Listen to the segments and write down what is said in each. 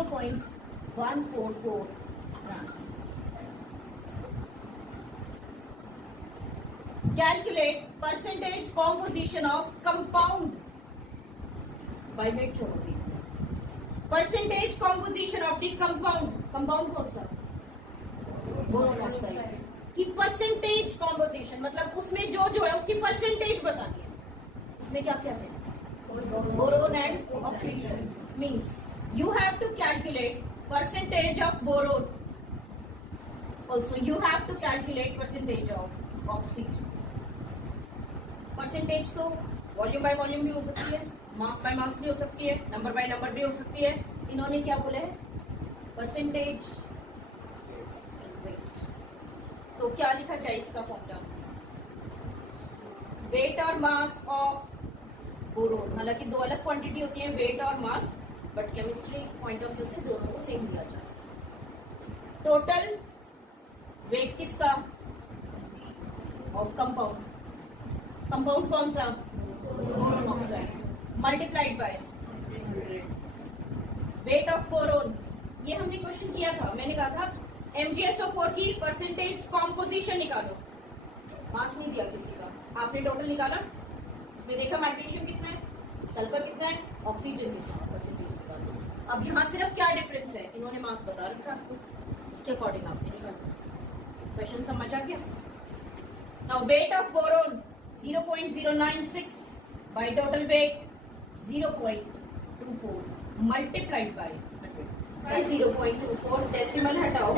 0.144 grams. Calculate percentage composition of compound by weight छोड़ोगे. Percentage composition of the compound. Compound कौन सा? Boron oxide की percentage composition, मतलब उसमें जो जो है उसकी परसेंटेज बतानी है. उसमें क्या क्या है? Boron and oxygen. Means you have to calculate percentage of boron. Also you have to calculate percentage of oxygen. Percentage तो वॉल्यूम बाय वॉल्यूम भी हो सकती है, मास बाय मास भी हो सकती है, नंबर बाय नंबर भी हो सकती है. इन्होंने क्या बोला है? Percentage wait. तो क्या लिखा जाए इसका फॉर्मूला? वेट और मास ऑफ बोरोन. हालांकि दो अलग क्वांटिटी होती है, वेट और mass, but chemistry point of view से दोनों को सेम दिया जाए. टोटल वेट किसका? Of compound. कंपाउंड कौन सा? Boron oxide. Multiplied by weight of boron. ये हमने क्वेश्चन किया था. मैंने कहा था MgSO4 की परसेंटेज कॉम्पोजिशन निकालो. मास नहीं दिया किसी का, आपने टोटल निकाला. उसमें देखा मैग्नीशियम कितना है, सल्फर कितना है, ऑक्सीजन कितना है, परसेंटेज निकालो. अब यहाँ सिर्फ क्या डिफरेंस है? इन्होंने मास बता रखा, उसके अकॉर्डिंग आपने निकाला. क्वेश्चन समझ आ गया? Now wait of boron 0.096 by total weight 0.24 multiplied by 0.24. Decimal हटाओ,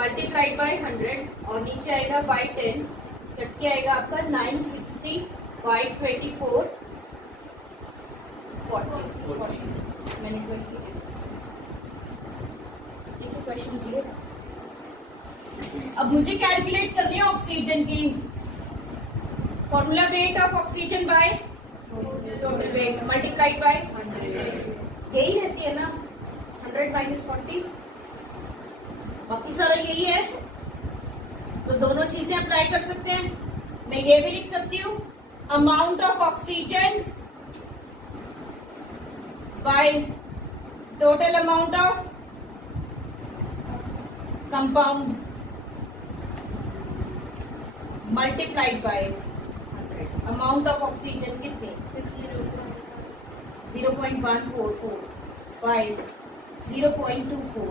मल्टीप्लाइड बाय 100 और नीचे आएगा बाय 10. कट के आएगा आपका 960 बाय 24 40. मैंने 20. ठीक है, क्वेश्चन क्लियर. अब मुझे कैलकुलेट करनी है ऑक्सीजन की. Formula weight of oxygen by total weight multiplied by 100. यही रहती है ना, 100 माइनस 40. बाकी सारा यही है. तो दोनों चीजें अप्लाई कर सकते हैं. मैं ये भी लिख सकती हूँ amount of oxygen by total amount of compound multiplied by amount of oxygen कितने? 0.144 by 0.24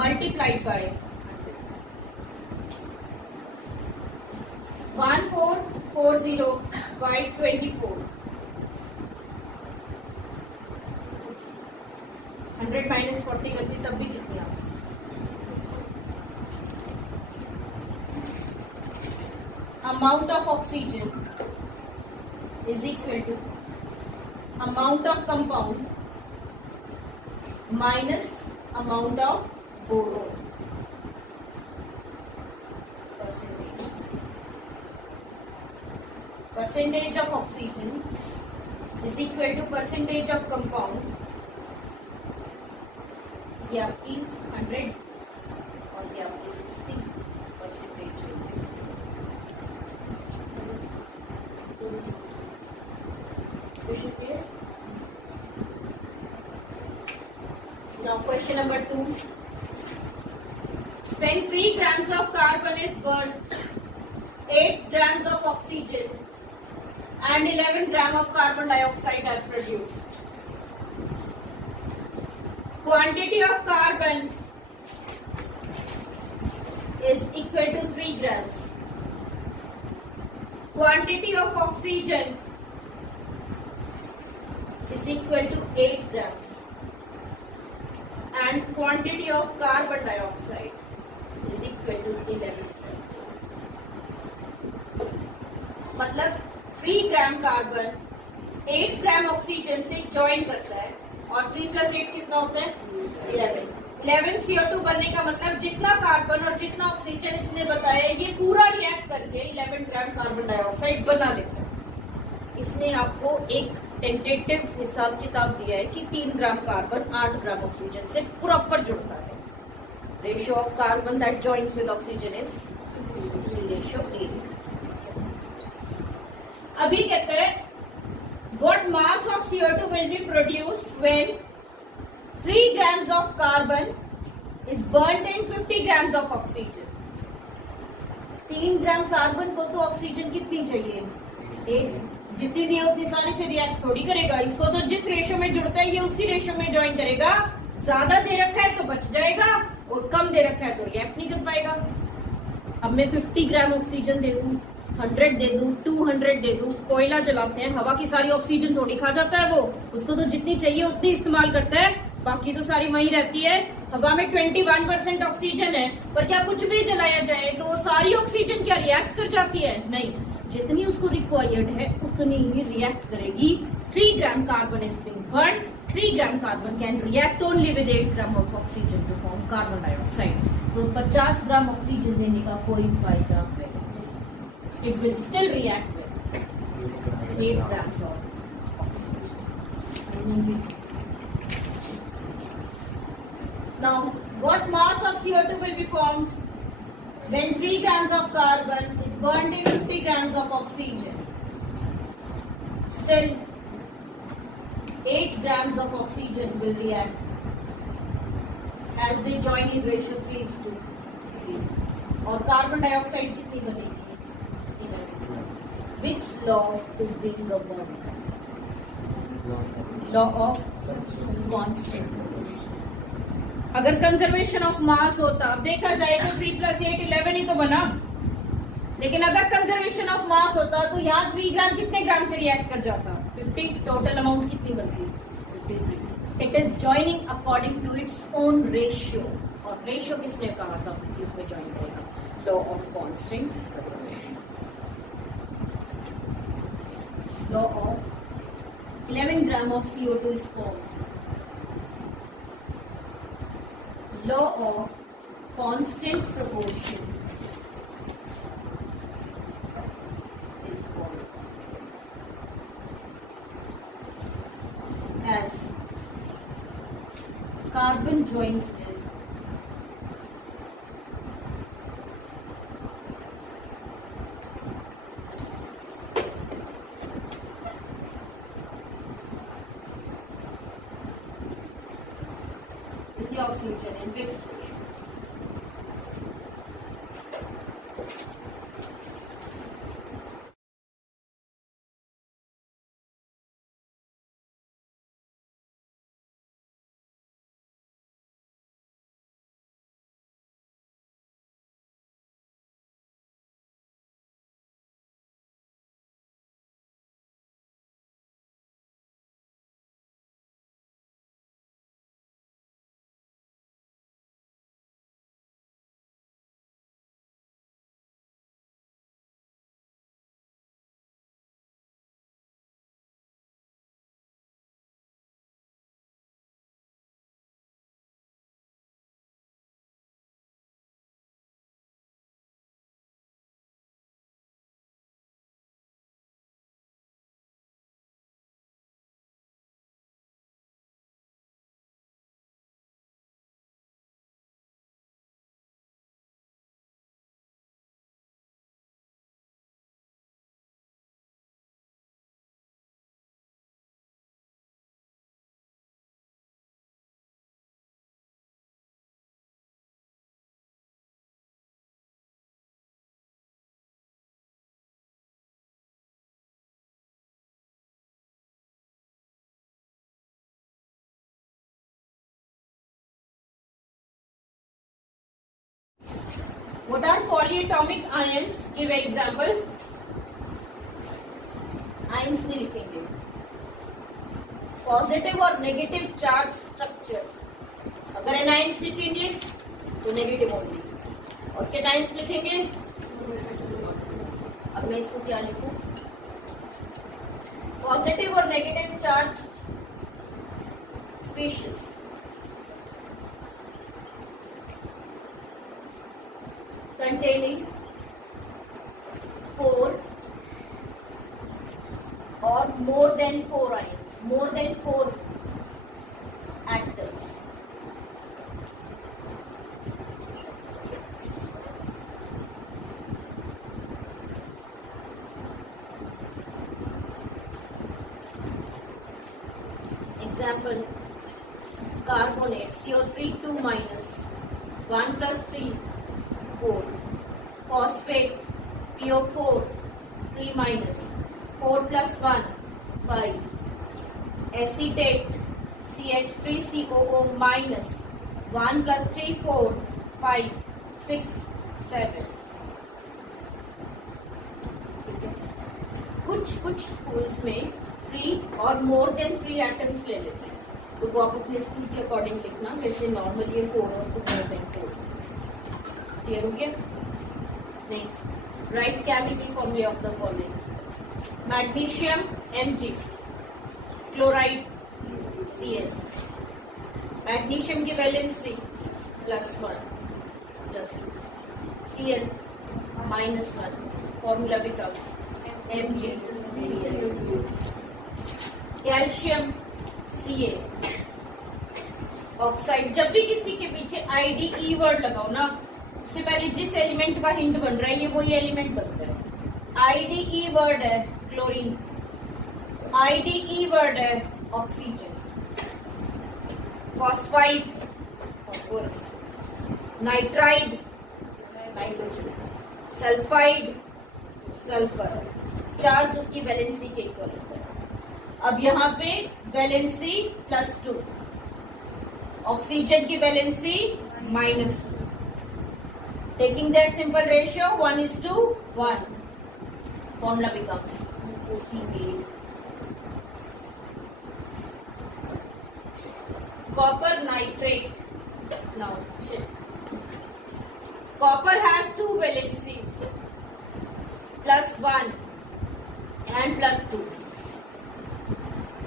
multiplied by 1440 by 24. 100 minus 40 करती तब भी कितनी आती? Amount of oxygen is equal to amount of compound minus amount of boron. Percentage of oxygen is equal to percentage of compound. ये आपकी 100 और ये आपकी 60%. Now question number 2. When 3 grams of carbon is burned, 8 grams of oxygen and 11 grams of carbon dioxide are produced. Quantity of carbon is equal to 3 grams. Quantity of oxygen is equal to 8 grams. And quantity of carbon dioxide is equal to 11 grams. मतलब 3 gram carbon 8 gram oxygen से join करता है और 3 plus 8 कितना होता है? 11 CO2 बनने का मतलब जितना कार्बन और जितना ऑक्सीजन इसने बताया ये पूरा रिएक्ट करके 11 ग्राम कार्बन डाइऑक्साइड बना देता है. इसने आपको एक टेंटेटिव हिसाब किताब दिया है कि 3 ग्राम कार्बन 8 ग्राम ऑक्सीजन से प्रॉपर जुड़ता है. Ratio of carbon that joins with oxygen is ratio 8. अभी कहते हैं what mass of CO2 will be produced when 3 grams of carbon is burnt in 50 grams of oxygen. 3 gram carbon को तो oxygen कितनी चाहिए? एक। जितनी दी उतनी सारी से रिएक्ट थोड़ी करेगा। इसको तो जिस रेशो में जुड़ता है ये उसी रेशो में ज्वाइन करेगा। ज्यादा दे रखा है तो बच जाएगा और कम दे रखा है तो रिएक्ट नहीं कर पाएगा। अब मैं 50 ग्राम ऑक्सीजन दे दूं, 100 दे दूं, 200 दे दूं, कोयला जलाते हैं, हवा की सारी ऑक्सीजन थोड़ी खा जाता है वो। उसको तो जितनी चाहिए उतनी इस्तेमाल करता है, बाकी तो सारी वही रहती है। हवा में 21% ऑक्सीजन है, पर क्या कुछ भी जलाया जाए तो सारी ऑक्सीजन क्या रिएक्ट कर जाती है? नहीं, जितनी उसको रिक्वायर्ड है उतनी ही रिएक्ट करेगी। 3 gram carbon is being burn, 3 gram carbon can react only with 8 gram of oxygen to form carbon dioxide. तो 50 ग्राम ऑक्सीजन देने का कोई फायदा नहीं। It will still react with 8 grams of oxygen. Now, what mass of CO2 will be formed when 3 grams of carbon is burnt in 50 grams of oxygen? Still, 8 grams of oxygen will react as they join in ratio 3:3. और carbon dioxide कितनी बनेगी? Which law is being governed? Law of constant. अगर conservation of mass होता, देखा जाए तो 3 + 8 11 ही तो बना। लेकिन अगर कंजर्वेशन ऑफ मास होता तो यहाँ 3 ग्राम कितने ग्राम से रिएक्ट कर जाता? 50। टोटल अमाउंट कितनी बनती? 53। It is joining according to its own ratio. और रेशियो किसने कहा था कि उसमें ज्वाइन करेगा? Law of constant. Law of 11 gram of CO2 is formed. Law of constant proportion is formed as carbon joins with the oxygen in fixed ratio. What are polyatomic ions? Give example. Ions नहीं लिखेंगे, positive और negative charge structures. अगर anions लिखेंगे तो negative only, और cations लिखेंगे। अब मैं इसको क्या लिखूं? पॉजिटिव और negative charge species containing 4 or more than 4 ions, more than 4 atoms. Example, carbonate CO3 2 minus 1 plus 3 4, phosphate PO4 3 minus 4 plus 1 5, acetate CH3COO minus 1 plus 3 4 5 6 7. कुछ स्कूल्स में 3 और मोर देन 3 एटम्स ले लेते हैं, तो वो आप अपने स्कूल के अकॉर्डिंग लिखना, वैसे नॉर्मल ये 4 और मोर देन 4. क्लियर हो गया? Next, right chemical formula of the following. Magnesium Mg, chloride Cl. Magnesium की valency +1 +2, Cl -1, formula becomes MgCl. Calcium Ca, oxide. जब भी किसी के पीछे IDE वर्ड लगाओ ना, उससे पहले जिस एलिमेंट का हिंट बन रहा है ये वही एलिमेंट बनता है. IDE वर्ड है क्लोरीन, IDE वर्ड है oxygen. Phosphide phosphorus, nitride nitrogen, sulphide sulphur. Charge उसकी वैलेंसी के इक्वल होता है. अब यहाँ पे वैलेंसी +2, ऑक्सीजन की valency -2. Taking that simple ratio 1:1, formula becomes Ca. Copper nitrate. Now check. Copper has 2 valencies, +1 and +2.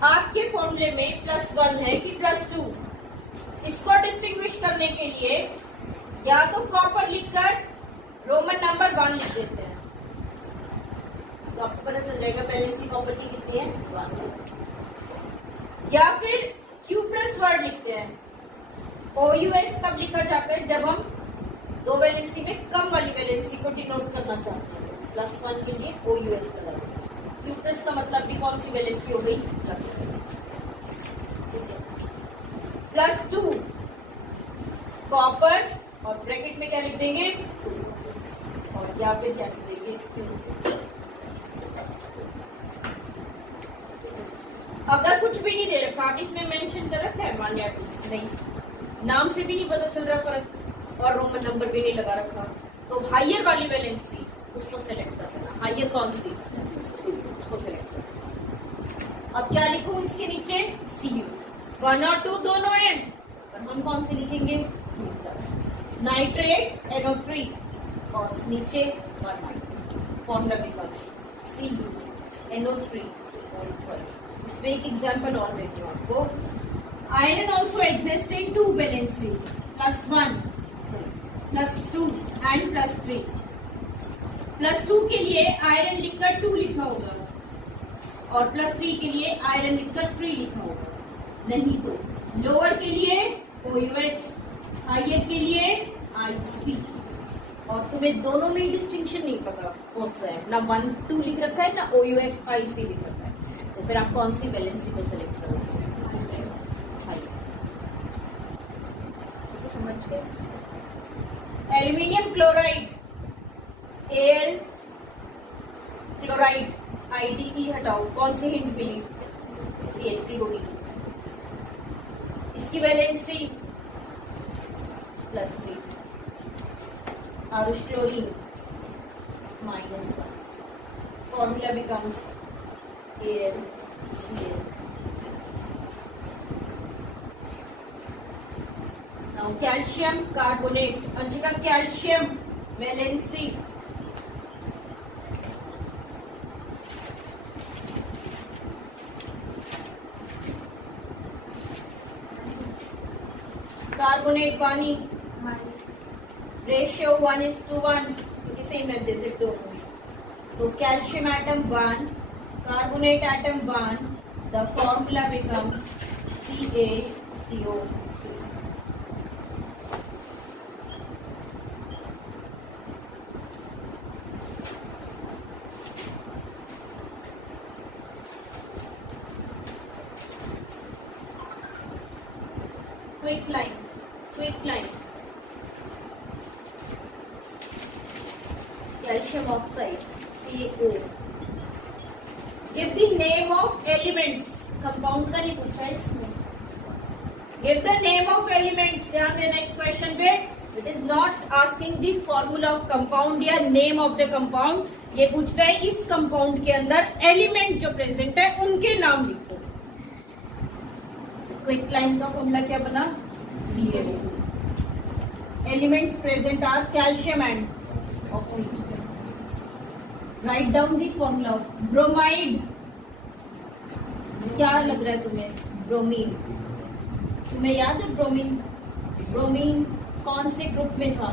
आपके फॉर्मूले में +1 है कि +2? इसको डिस्टिंग्विश करने के लिए या तो कॉपर लिखकर रोमन नंबर 1 लिख देते हैं, तो आपको पता चल जाएगा वैलेंसी कॉपर की कितनी है, 1. या फिर Q प्लस वर्ड लिखते हैं. OUS तब लिखा जाता है जब हम 2 वैलेंसी में कम वाली वैलेंसी को डिनोट करना चाहते हैं. +1 के लिए OUS लगाएंगे. Q प्लस का मतलब भी कौन सी वैलेंसी हो गई, प्लस. ठीक है. +2 कॉपर और ब्रैकेट में क्या लिख देंगे, और या फिर क्या लिख देंगे, Q. अगर कुछ भी नहीं दे रखा, आप इसमें मेंशन कर रखा है 1 या 2, नहीं, नाम से भी नहीं पता चल रहा फर्क, और रोमन नंबर भी नहीं लगा रखा, तो हाइयर वाली वैलेंसी उसको सेलेक्ट कर लेना. हाइयर कौन सी, उसको सेलेक्ट कर. अब क्या लिखूं इसके नीचे, Cu. 1 और 2 दोनों हैं, पर हम कौन सी लिखेंगे, प्लस. नाइट्रेट NO3 और नीचे 1-, फॉर्मूला बिकम्स Cu NO3 और twice. इसमें एक एग्जाम्पल और देती हूँ आपको. Iron also exist in 2 valencies, +1 +2 and +3. +2 के लिए आयरन लिखकर 2 लिखा होगा, और +3 के लिए आयरन लिखकर 3 लिखा होगा. नहीं तो लोअर के लिए OUS, हायर के लिए IC. और तुम्हें दोनों में डिस्टिंक्शन नहीं पता कौन सा है, ना 1 2 लिख रखा है, ना OUS IC लिख रखा है, तो फिर आप कौन सी वैलेंसी को सिलेक्ट करोगे, समझ गए. Aluminium chloride Al chloride, IDE हटाओ, कौन सी हिंट मिली, Cl3 होगी. इसकी valency +3. Aarush chlorine -1, formula becomes AlCl. Now calcium carbonate. Anshika, calcium valency carbonate पानी, रेशियो 1:1, क्योंकि सेम है बेसिक दोनों. तो calcium atom 1, carbonate atom 1, the formula becomes CaCO. Quick line, quick line, calcium oxide CO। Give the name of elements, compound का नहीं पूछा है इसमें। Give the name of elements, ध्यान देना इस क्वेश्चन पे। It is not asking the formula of compound या नेम ऑफ द कंपाउंड, ये पूछ रहा है इस कंपाउंड के अंदर एलिमेंट जो प्रेजेंट है उनके नाम लिखो। क्विक लाइन का फॉर्मूला क्या बना? CaO। Elements present are calcium and oxygen. Right down the formula of bromide. क्या लग रहा है तुम्हें? ब्रोमीन। तुम्हें याद है ब्रोमीन? ब्रोमीन कौन से ग्रुप में था?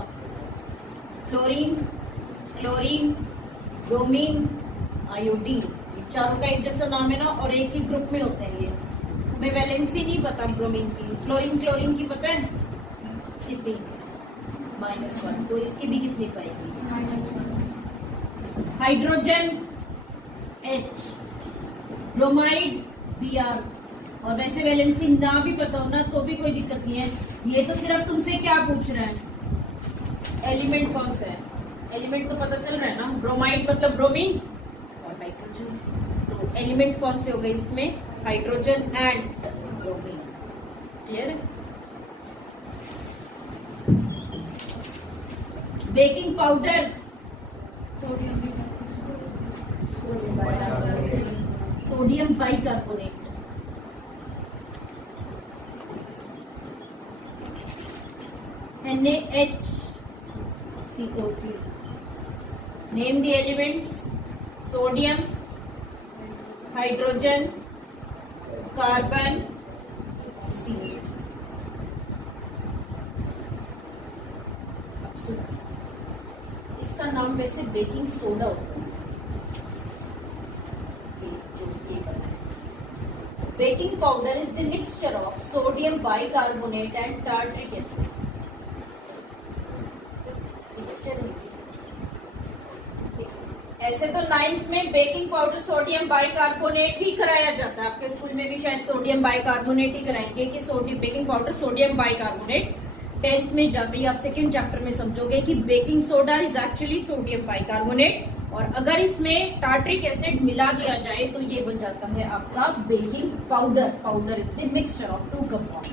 Fluorine, chlorine, bromine, iodine. ये चारों का एक जैसा नाम है ना, और एक ही ग्रुप में होते हैं ये। तुम्हें वैलेंसी नहीं पता ब्रोमीन की, फ्लोरीन क्लोरीन की पता है कितनी? -1। तो इसकी भी कितनी पाएगी? Hydrogen H, bromide Br। और वैसे वैलेंसी ना भी पता हो ना तो भी कोई दिक्कत नहीं है। ये तो सिर्फ तुमसे क्या पूछ रहा है? एलिमेंट कौन सा है? एलिमेंट तो पता चल रहा है ना, ब्रोमाइड मतलब ब्रोमीन और हाइड्रोजन। तो एलिमेंट कौन से हो गए इसमें? Hydrogen and bromine. क्लियर है? Baking powder, sodium bicarbonate. NaHCO3। Name the elements, sodium, hydrogen, carbon, oxygen. इसका नाम वैसे बेकिंग सोडा होता है। Baking powder is the mixture of sodium bicarbonate and tartaric acid. ऐसे तो 9th में बेकिंग पाउडर सोडियम बाइकार्बोनेट ही कराया जाता है। आपके स्कूल में भी शायद सोडियम बाइकार्बोनेट ही कराएंगे कि sodium baking powder sodium bicarbonate. 10th में जाते ही आप सेकेंड चैप्टर में समझोगे कि baking soda is actually sodium bicarbonate, और अगर इसमें टार्ट्रिक एसिड मिला दिया जाए तो ये बन जाता है आपका baking powder. Powder is the mixture of 2 compound.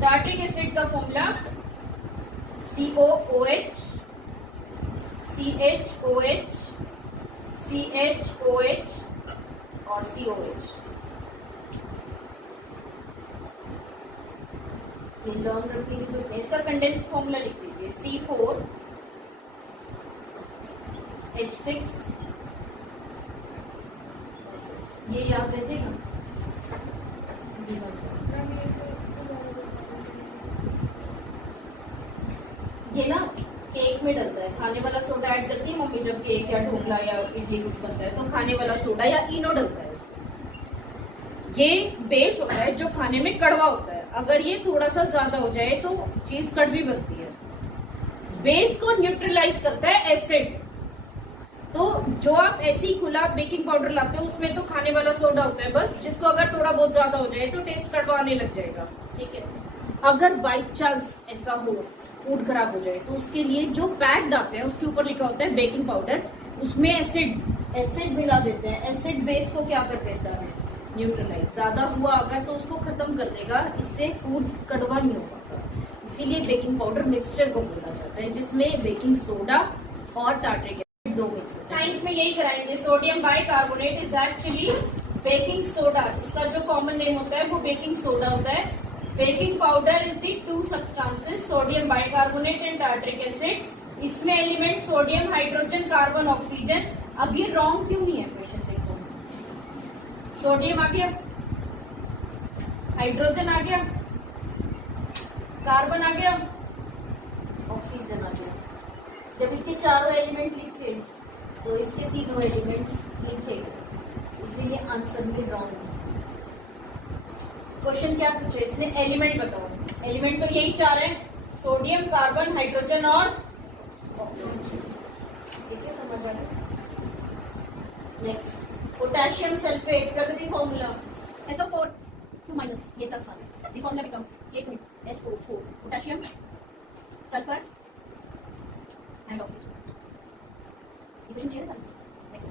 Tartaric acid का फॉर्मूला COOH, CHOH, CHOH और COH। ये लर्न रखने की जरूरत है। इसका कंडेंस फॉर्मूला लिख लीजिए, C4H6 ये याद रखिएगा। ये ना केक में डलता है, खाने वाला सोडा ऐड करती है मम्मी जब केक या ढोकला या इडली कुछ बनता है तो खाने वाला सोडा या इनो डलता है उसमें। ये बेस होता है जो खाने में कड़वा होता है। अगर ये थोड़ा सा ज्यादा हो जाए तो चीज कड़वी बनती है। बेस को न्यूट्रलाइज करता है एसिड। तो जो आप ऐसे ही खुला बेकिंग पाउडर लाते हो उसमें तो खाने वाला सोडा होता है बस, जिसको अगर थोड़ा बहुत ज्यादा हो जाए तो टेस्ट कड़वा आने लग जाएगा। ठीक है, अगर बाई चांस ऐसा हो फूड खराब हो जाए तो उसके लिए जो पैक्ड आते हैं उसके ऊपर लिखा होता है बेकिंग पाउडर, उसमें एसिड मिला देते हैं। एसिड बेस को क्या कर देता है? न्यूट्रलाइज। ज्यादा हुआ अगर तो उसको खत्म कर देगा, इससे फूड कड़वा नहीं हो पाता। इसीलिए बेकिंग पाउडर मिक्सचर को बोला जाता है जिसमें बेकिंग सोडा और टार्ट्रिक एसिड 2 मिक्स होता है। 9th में यही कराएंगे। Sodium bicarbonate is actually baking soda. इसका जो कॉमन नेम होता है वो बेकिंग सोडा होता है। Baking powder is the 2 substances, sodium bicarbonate and tartaric acid. इसमें element sodium, hydrogen, carbon, oxygen. अब ये रॉन्ग क्यों नहीं है क्वेश्चन देखो। सोडियम आ गया, हाइड्रोजन आ गया, कार्बन आ गया, ऑक्सीजन आ गया। जब इसके चारों एलिमेंट लिखे तो इसके तीनों एलिमेंट्स लिखे गए, इसीलिए आंसर में रॉन्ग। क्वेश्चन क्या पूछे इसने? एलिमेंट बताओ। एलिमेंट तो यही 4 है, सोडियम, कार्बन, हाइड्रोजन और ऑक्सीजन। ठीक है, समझ आ गया। नेक्स्ट, पोटेशियम सल्फेट प्रकृति फॉर्मूला। ऐसा 2 minus ये plus 1. The formula becomes K2SO4 potassium, sulfur and oxygen. Equation clear है sir? Next.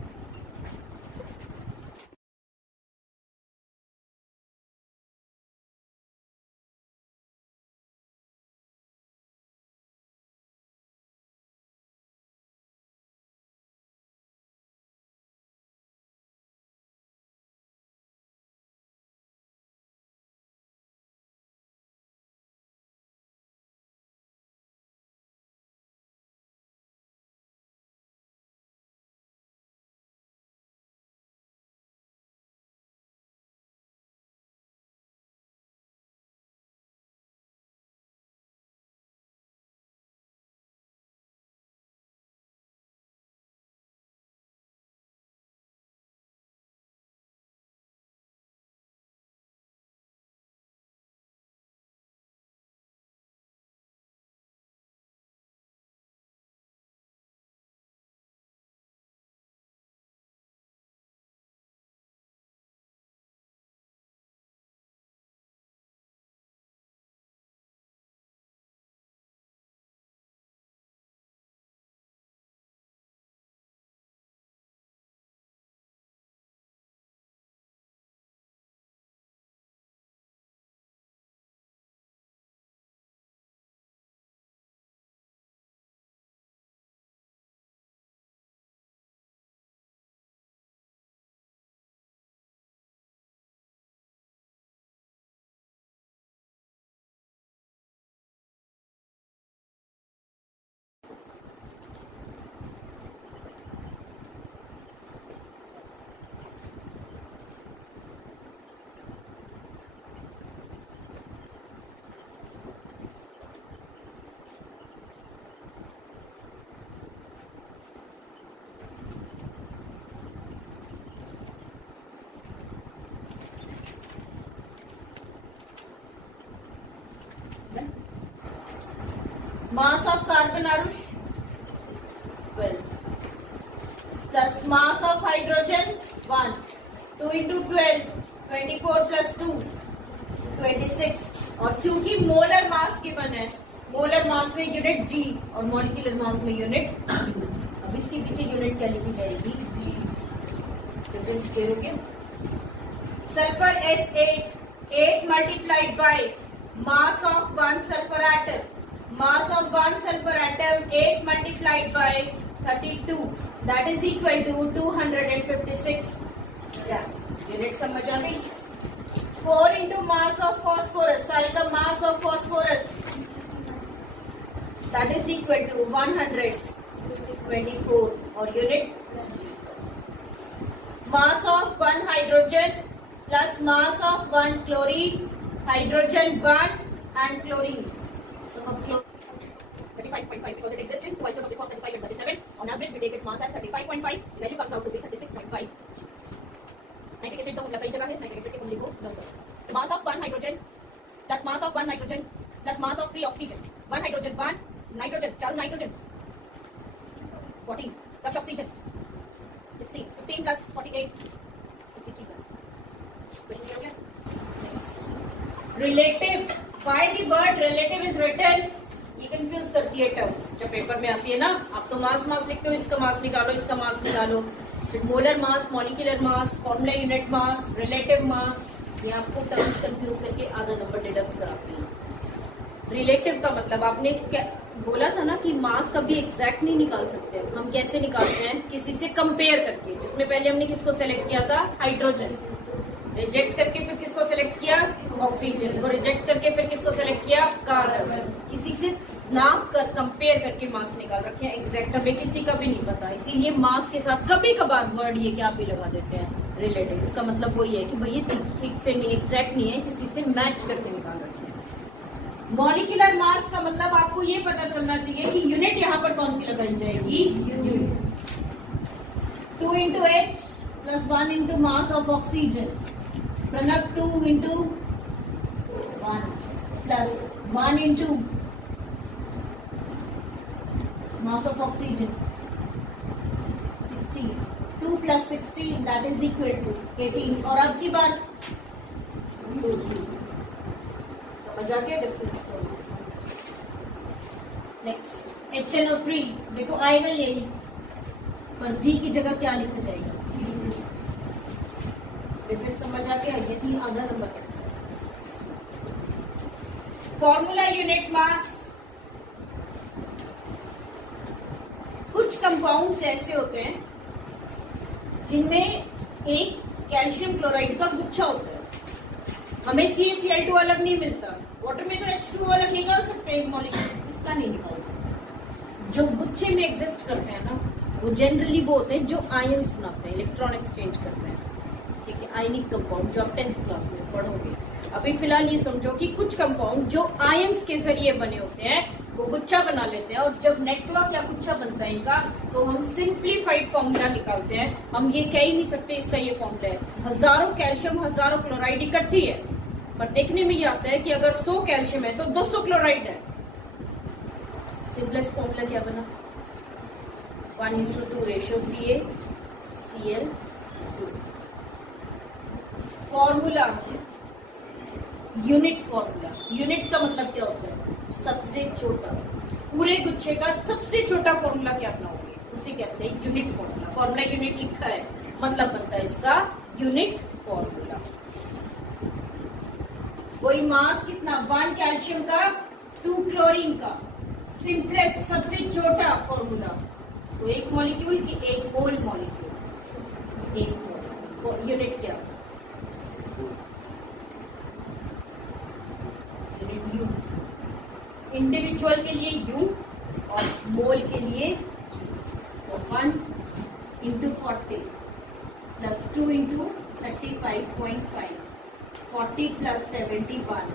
Mass of carbon, Arush, 12. Plus mass of hydrogen, 1. 2 into 12, 24 plus 2, 26. और क्योंकि मोलर मास गिवन है, molar mass में unit जी और molecular mass में unit you. अब इसके पीछे यूनिट क्या लिखी जाएगी? जी. डिफरेंस क्लियर हो गया? Sulphur S8, 8 multiplied by mass of 1 sulfur atom. Mass of 1 sulfur atom 8 multiplied by 32. That is equal to 256 gram. Unit समझ आ गई? 4 into mass of phosphorus. Sorry, the mass of phosphorus. That is equal to 124 or unit. Mass of 1 hydrogen plus mass of 1 chlorine, hydrogen 1 and chlorine. So of chlorine 35.5 because it exists in two isotopes of 35 and 37. On average, we take its mass as 35.5. The value comes out to be 36.5. Nitric acid तो मतलब कई जगह है. Nitric acid के फॉर्मूले को note करो. Mass of 1 hydrogen plus mass of 1 nitrogen plus mass of 3 oxygen. 1 hydrogen 1 nitrogen 4 nitrogen 14 plus oxygen 16 15 plus 48 63 plus. Question clear हो गया? Next. Relative. Why the word relative is written? ये confuse करती है term जब paper में आती है ना. आप तो मास मास लिखते हो, इसका मास निकालो, इसका मास निकालो. Molar mass, molecular mass, formula unit mass, relative mass, ये आपको टर्म्स कंफ्यूज करके आधा नंबर डिडक्ट कराती है. रिलेटिव का मतलब आपने क्या बोला था ना कि मास कभी एग्जैक्ट नहीं निकाल सकते. हम कैसे निकालते हैं? किसी से कंपेयर करके. जिसमें पहले हमने किसको सेलेक्ट किया था? हाइड्रोजन. रिजेक्ट करके फिर किसको सेलेक्ट किया? ऑक्सीजन. को रिजेक्ट करके फिर किसको सेलेक्ट किया? कार्बन. किसी से नाप कर कंपेयर करके मास निकाल रखे हैं. एग्जैक्ट हमें किसी का भी नहीं पता, इसीलिए मास के साथ कभी कभार वर्ड ये क्या भी लगा देते हैं रिलेटिव. इसका मतलब वही है कि भाई ये ठीक से नहीं, एग्जैक्ट नहीं है, किसी से मैच करके निकाल रखे हैं. मॉलिक्यूलर मास का मतलब आपको ये पता चलना चाहिए कि यूनिट यहाँ पर कौन सी लगाई जाएगी? Unit. 2 into H plus 1 into mass of oxygen. Pranav 2 into 1 plus 1 into mass of oxygen 16. 2 plus 16 that is equal to 18. और अब की बात 2 समझ आ गया डिफरेंस? नेक्स्ट HNO3 देखो आएगा यही, पर G की जगह क्या लिखा जाएगा? डिफरेंस समझ आ गया? ये 3 आधा नंबर है। Formula unit mass. कुछ कंपाउंड्स ऐसे होते हैं जिनमें एक कैल्शियम क्लोराइड का गुच्छा होता है। हमें CaCl2 अलग नहीं मिलता, वाटर में तो H2O अलग निकाल सकते हैं एक मॉलिक्यूल, इसका नहीं निकाल सकते। जो गुच्छे में एग्जिस्ट करते हैं ना, वो जनरली वो होते हैं जो आयंस बनाते हैं, इलेक्ट्रॉन एक्सचेंज करते हैं। ठीक है, आयनिक कंपाउंड जो आप 10th क्लास में पढ़ोगे। अभी फिलहाल ये समझो कि कुछ कंपाउंड जो आयंस के जरिए बने होते हैं वो गुच्छा बना लेते हैं, और जब नेटवर्क या गुच्छा बनता है इनका तो हम सिंप्लीफाइड फॉर्मूला निकालते हैं। हम ये कह ही नहीं सकते इसका ये फॉर्मूला है। हजारों कैल्शियम हजारों क्लोराइड इकट्ठी है, पर देखने में ये आता है कि अगर 100 कैल्शियम है तो 200 क्लोराइड है। सिंपलेस्ट फॉर्मूला क्या बना? 1:2 ratio CaCl2। Formula unit formula. Unit का मतलब क्या होता है? सबसे छोटा। पूरे गुच्छे का सबसे छोटा फॉर्मूला क्या बनाओगे? उसे कहते हैं यूनिट फॉर्मूला। फॉर्मूला यूनिट लिखा है, मतलब बनता है इसका यूनिट फॉर्मूला। वही मास कितना? 1 कैल्शियम का 2 क्लोरीन का, सिंपलेस्ट सबसे छोटा फॉर्मूला। तो एक मॉलिक्यूल की एक होल मॉलिक्यूल, एक मोल। यूनिट क्या? Unit you. इंडिविजुअल के लिए U और मोल के लिए G। तो 1 × 40 + 2 × 35.5, 40 + 71